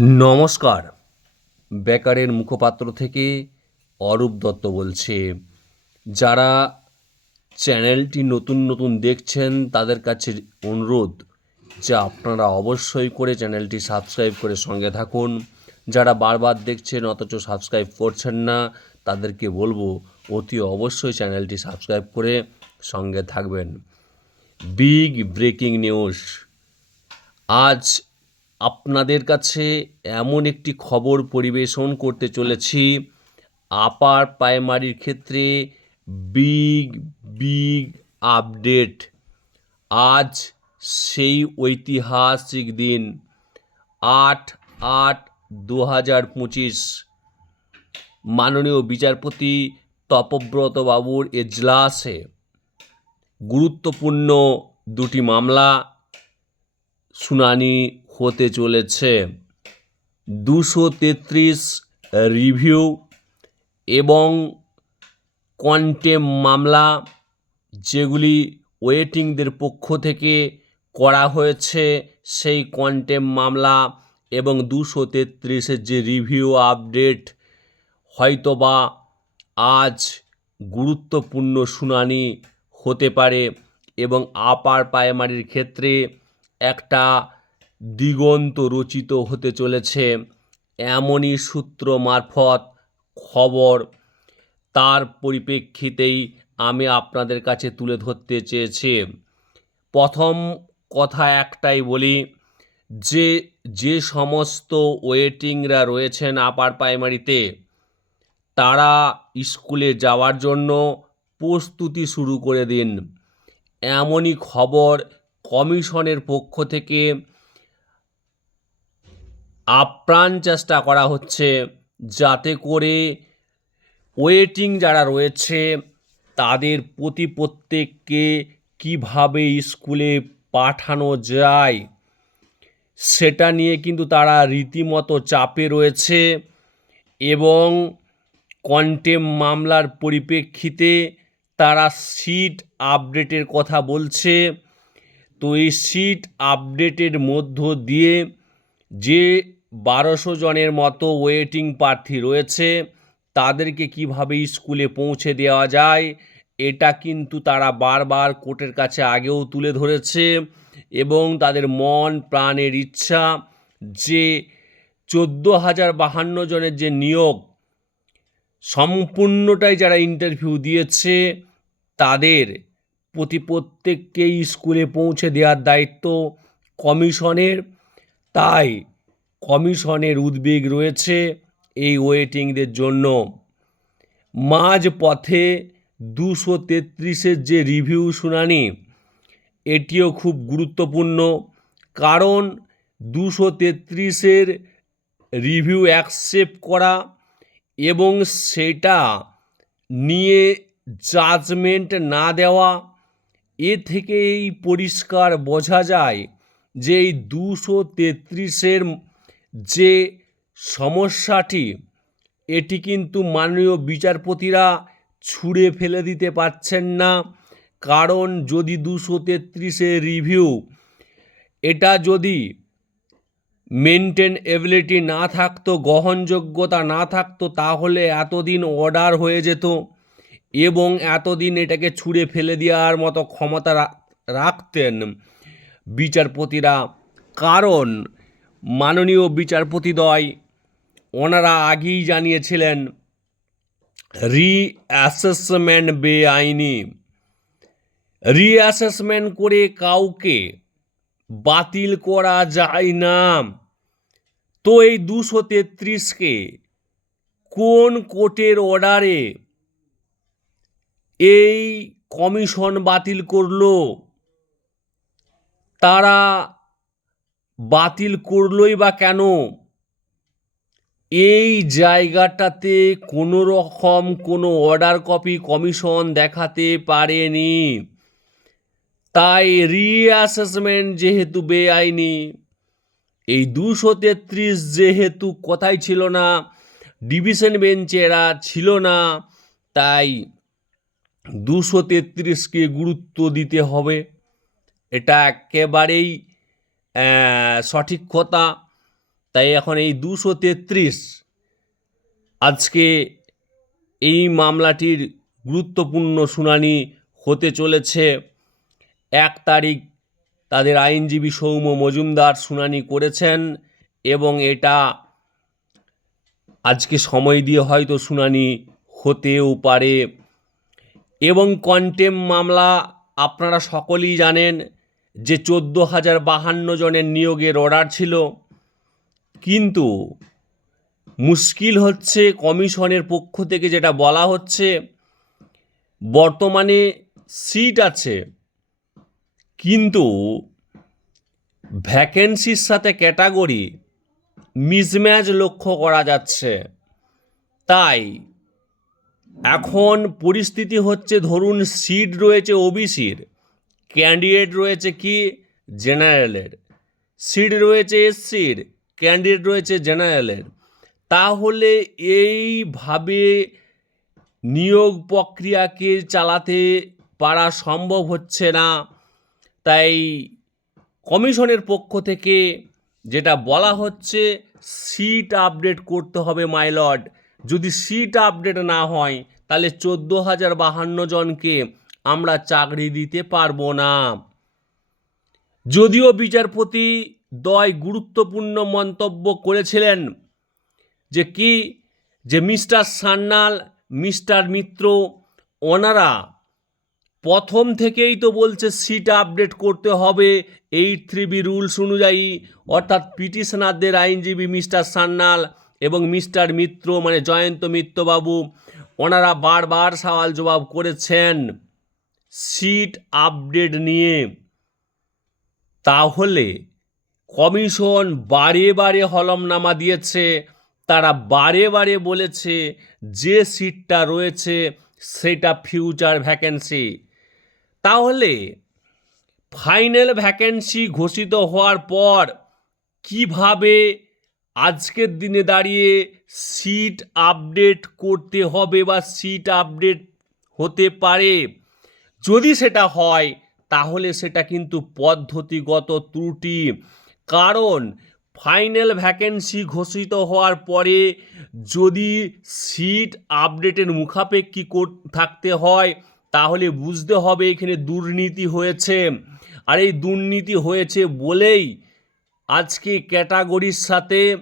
নমস্কার। বেকারের মুখপাত্র থেকে অরূপ দত্ত বলছে। যারা চ্যানেলটি নতুন নতুন দেখছেন, তাদের কাছে অনুরোধ যে আপনারা অবশ্যই করে চ্যানেলটি সাবস্ক্রাইব করে সঙ্গে থাকুন। যারা বারবার দেখছেন, অথচ সাবস্ক্রাইব করছেন না, তাদেরকে বলব, অতি অবশ্যই চ্যানেলটি সাবস্ক্রাইব করে সঙ্গে থাকবেন। Big breaking news. আজ আপনাদের কাছে এমন একটি খবর পরিবেশন করতে চলেছি। আপার প্রাইমারির ক্ষেত্রে বিগ বিগ আপডেট। আজ সেই ঐতিহাসিক দিন, আট আট দু হাজার পঁচিশ। মাননীয় বিচারপতি তপব্রত বাবুর এজলাসে গুরুত্বপূর্ণ দুটি মামলা, শুনানি হতে চলেছে। দুশো তেত্রিশ রিভিউ এবং কন্টেম মামলা, যেগুলি ওয়েটিংদের পক্ষ থেকে করা হয়েছে, সেই কন্টেম মামলা এবং দুশো তেত্রিশের যে রিভিউ আপডেট, হয়তোবা আজ গুরুত্বপূর্ণ শুনানি হতে পারে এবং আপার প্রাইমারির ক্ষেত্রে একটা দিগন্ত রচিত হতে চলেছে। এমনই সূত্র মারফত খবর তার পরিপ্রেক্ষিতেই আমি আপনাদের কাছে তুলে ধরতে চেয়েছি। প্রথম কথা একটাই বলি, যে যে সমস্ত ওয়েটিংরা রয়েছেন আপার প্রাইমারিতে, তারা স্কুলে যাওয়ার জন্য প্রস্তুতি শুরু করে দিন। এমনই খবর কমিশনের পক্ষ থেকে আপ্রাণ চেষ্টা করা হচ্ছে যাতে করে ওয়েটিং যারা রয়েছে, তাদের প্রতি প্রত্যেককে কীভাবে স্কুলে পাঠানো যায়, সেটা নিয়ে কিন্তু তারা রীতিমতো চাপে রয়েছে এবং কন্টেম মামলার পরিপ্রেক্ষিতে তারা সিট আপডেটের কথা বলছে। তো এই সিট আপডেটের মধ্য দিয়ে যে বারোশো জনের মতো ওয়েটিং প্রার্থী রয়েছে। তাদেরকে কীভাবে স্কুলে পৌঁছে দেওয়া যায়, এটা কিন্তু তারা বারবার কোর্টের কাছে আগেও তুলে ধরেছে এবং তাদের মন, প্রাণের ইচ্ছা যে চোদ্দ হাজার বাহান্ন জনের যে নিয়োগ, সম্পূর্ণটাই যারা ইন্টারভিউ দিয়েছে, তাদের প্রতি প্রত্যেককেই স্কুলে পৌঁছে দেওয়ার দায়িত্ব কমিশনের। তাই কমিশনের উদ্বেগ রয়েছে এই ওয়েটিংদের জন্য। মাঝ পথে দুশো তেত্রিশের যে রিভিউ শুনানি, এটিও খুব গুরুত্বপূর্ণ, কারণ দুশো তেত্রিশের রিভিউ অ্যাকসেপ্ট করা এবং সেটা নিয়ে জাজমেন্ট না দেওয়া, এ থেকেই পরিষ্কার বোঝা যায় যে এই দুশো তেত্রিশের যে সমস্যাটি, এটি কিন্তু মাননীয় বিচারপতিরা ছুঁড়ে ফেলে দিতে পারছেন না। কারণ যদি দুশো তেত্রিশের রিভিউ, এটা যদি মেনটেন এবিলিটি না থাকতো, গ্রহণযোগ্যতা না থাকতো, তাহলে এতদিন অর্ডার হয়ে যেত এবং এতদিন এটাকে ছুঁড়ে ফেলে দেওয়ার মতো ক্ষমতা রাখতেন বিচারপতিরা। কারণ মাননীয় বিচারপতিদ্বয় ওনারা আগেই জানিয়েছিলেন রিঅ্যাসেসমেন্ট বেআইনি। রিঅ্যাসেসমেন্ট করে কাউকে বাতিল করা যায় না। তো এই দুশো তেত্রিশকে কোন কোর্টের অর্ডারে এই কমিশন বাতিল করল? তারা বাতিল করলোই বা কেন? এই জায়গাটাতে কোনো রকম কোনো অর্ডার কপি কমিশন দেখাতে পারেনি। তাই রিঅ্যাসেসমেন্ট যেহেতু বেআইনি, এই দুশো তেত্রিশ যেহেতু কথাই ছিল না ডিভিশন বেঞ্চেরা ছিল না, তাই দুশো তেত্রিশকে গুরুত্ব দিতে হবে। এটা একেবারেই সঠিক কথা। তাই এখন এই দুশো তেত্রিশ আজকে এই মামলাটির গুরুত্বপূর্ণ শুনানি হতে চলেছে। এক তারিখ তাদের আইনজীবী সৌম্য মজুমদার শুনানি করেছেন এবং এটা আজকে সময় দিয়ে হয়তো শুনানি হতেও পারে। এবং কন্টেম মামলা আপনারা সকলেই জানেন যে চোদ্দ হাজার বাহান্ন জনের নিয়োগের অর্ডার ছিল। কিন্তু মুশকিল হচ্ছে কমিশনের পক্ষ থেকে যেটা বলা হচ্ছে, বর্তমানে সিট আছে, কিন্তু ভ্যাকেন্সির সাথে ক্যাটাগরি মিসম্যাচ লক্ষ্য করা যাচ্ছে। তাই এখন পরিস্থিতি হচ্ছে, ধরুন সিট রয়েছে ওবিসির ক্যান্ডিডেট রয়েছে কি? জেনারেলের। সিট রয়েছে এসসির, ক্যান্ডিডেট রয়েছে জেনারেলের। তাহলে এইভাবে নিয়োগ প্রক্রিয়াকে চালাতে পারা সম্ভব হচ্ছে না। তাই কমিশনের পক্ষ থেকে যেটা বলা হচ্ছে, সিট আপডেট করতে হবে মাইলড যদি সিট আপডেট না হয়, তাহলে চোদ্দ হাজার বাহান্ন জনকে আমরা চাকরি দিতে পারব না। যদিও বিচারপতি দয় গুরুত্বপূর্ণ মন্তব্য করেছিলেন যে কি, যে মিস্টার সান্যাল, মিস্টার মিত্র ওনারা প্রথম থেকেই তো বলছে সিট আপডেট করতে হবে, এইট থ্রি বি রুলস অনুযায়ী। অর্থাৎ পিটিশনারদের আইনজীবী মিস্টার সান্যাল এবং মিস্টার মিত্র মানে জয়ন্ত মিত্রবাবু ওনারা বারবার সওয়াল জবাব করেছেন। সিট আপডেট নিয়ে। তাহলে কমিশন বারে বারে হলমনামা দিয়েছে, তারা বারে বারে বলেছে যে সিটটা রয়েছে সেটা ফিউচার ভ্যাকেন্সি তাহলে ফাইনাল ভ্যাকেন্সি ঘোষিত হওয়ার পর কীভাবে আজকের দিনে দাঁড়িয়ে সিট আপডেট করতে হবে বা সিট আপডেট হতে পারে? যদি সেটা হয়, তাহলে সেটা কিন্তু পদ্ধতিগত ত্রুটি। কারণ, ফাইনাল ভ্যাকেন্সি ঘোষিত হওয়ার পরে যদি সিট আপডেটের মুখাপেক্ষি থাকতে হয়, তাহলে বুঝতে হবে এখানে দুর্নীতি হয়েছে। আর এই দুর্নীতি হয়েছে বলেই আজকে ক্যাটাগরির সাথে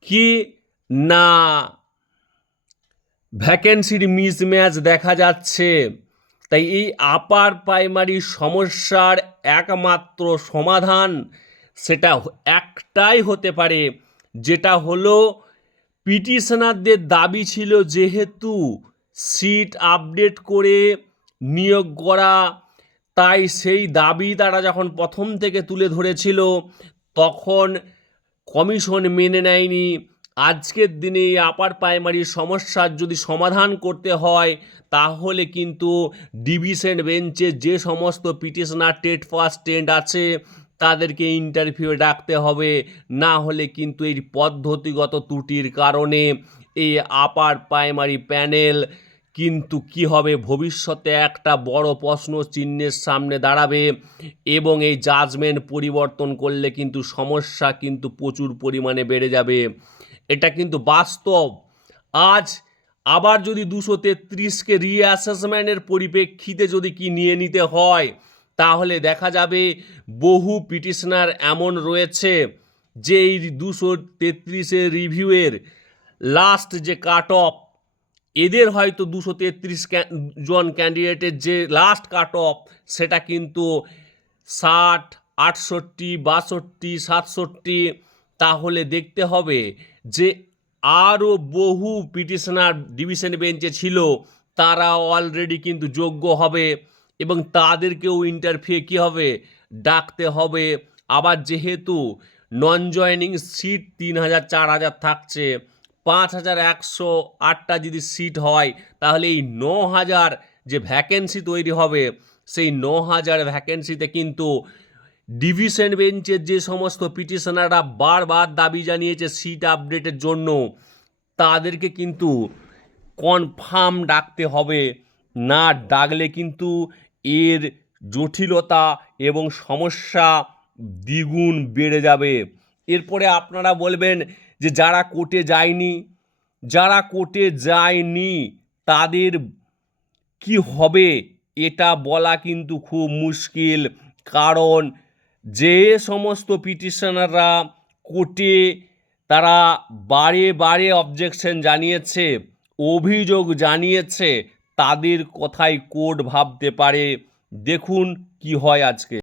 কি না ভ্যাকেন্সির মিসম্যাচ দেখা যাচ্ছে। তাই এই আপার প্রাইমারি সমস্যার একমাত্র সমাধান সেটা একটাই হতে পারে, যেটা হলো পিটিশনারদের দাবি ছিল যেহেতু সিট আপডেট করে নিয়োগ করা, তাই সেই দাবি তারা যখন প্রথম থেকে তুলে ধরেছিল, তখন কমিশন মেনে নেয়নি। আজকের দিনে এই আপার প্রাইমারি সমস্যার যদি সমাধান করতে হয়, তাহলে কিন্তু ডিভিশন বেঞ্চে যে সমস্ত পিটিশনার টেট ফার্স্ট টেন্ড আছে, তাদেরকে ইন্টারভিউ ডাকতে হবে। না হলে কিন্তু এই পদ্ধতিগত ত্রুটির কারণে এই আপার প্রাইমারি প্যানেল কিন্তু কি হবে? ভবিষ্যতে একটা বড় প্রশ্ন চিহ্নের সামনে দাঁড়াবে এবং এই জাজমেন্ট পরিবর্তন করলে কিন্তু সমস্যা কিন্তু প্রচুর পরিমাণে বেড়ে যাবে। এটা কিন্তু বাস্তব। আজ আবার যদি দুশো তেত্রিশকে রিঅ্যাসেসমেন্টের পরিপ্রেক্ষিতে যদি কি নিয়ে নিতে হয়, তাহলে দেখা যাবে বহু পিটিশনার এমন রয়েছে যে এই দুশো তেত্রিশের রিভিউয়ের লাস্ট যে কাট অফ এদের হয়তো দুশো তেত্রিশ জন ক্যান্ডিডেটের যে লাস্ট কাট অফ সেটা কিন্তু ষাট, আটষট্টি, বাষট্টি, সাতষট্টি, তাহলে দেখতে হবে যে আরও বহু পিটিশনার ডিভিশন বেঞ্চে ছিল তারা অলরেডি কিন্তু যোগ্য হবে এবং তাদেরকেও ইন্টারভিউ কী হবে? ডাকতে হবে। আবার যেহেতু নন জয়নিং সিট তিন হাজার চার হাজার থাকছে পাঁচ হাজার একশো আটটা যদি সিট হয়, তাহলে এই ন হাজার যে ভ্যাকেন্সি তৈরি হবে, সেই ন হাজার ভ্যাকেন্সিতে কিন্তু ডিভিশন বেঞ্চের যে সমস্ত পিটিশনাররা বারবার দাবি জানিয়েছে সিট আপডেটের জন্য, তাদেরকে কিন্তু কনফার্ম ডাকতে হবে। না ডাকলে কিন্তু এর জটিলতা এবং সমস্যা দ্বিগুণ বেড়ে যাবে। এরপরে আপনারা বলবেন যে যারা কোর্টে যায়নি, যারা কোর্টে যায়নি, তাদের কি হবে? এটা বলা কিন্তু খুব মুশকিল। কারণ যে সমস্ত পিটিশনাররা কোর্টে তারা বারে বারে অবজেকশন জানিয়েছে, অভিযোগ জানিয়েছে, তাদের কথাই কোর্ট ভাবতে পারে। দেখুন কি হয় আজকে।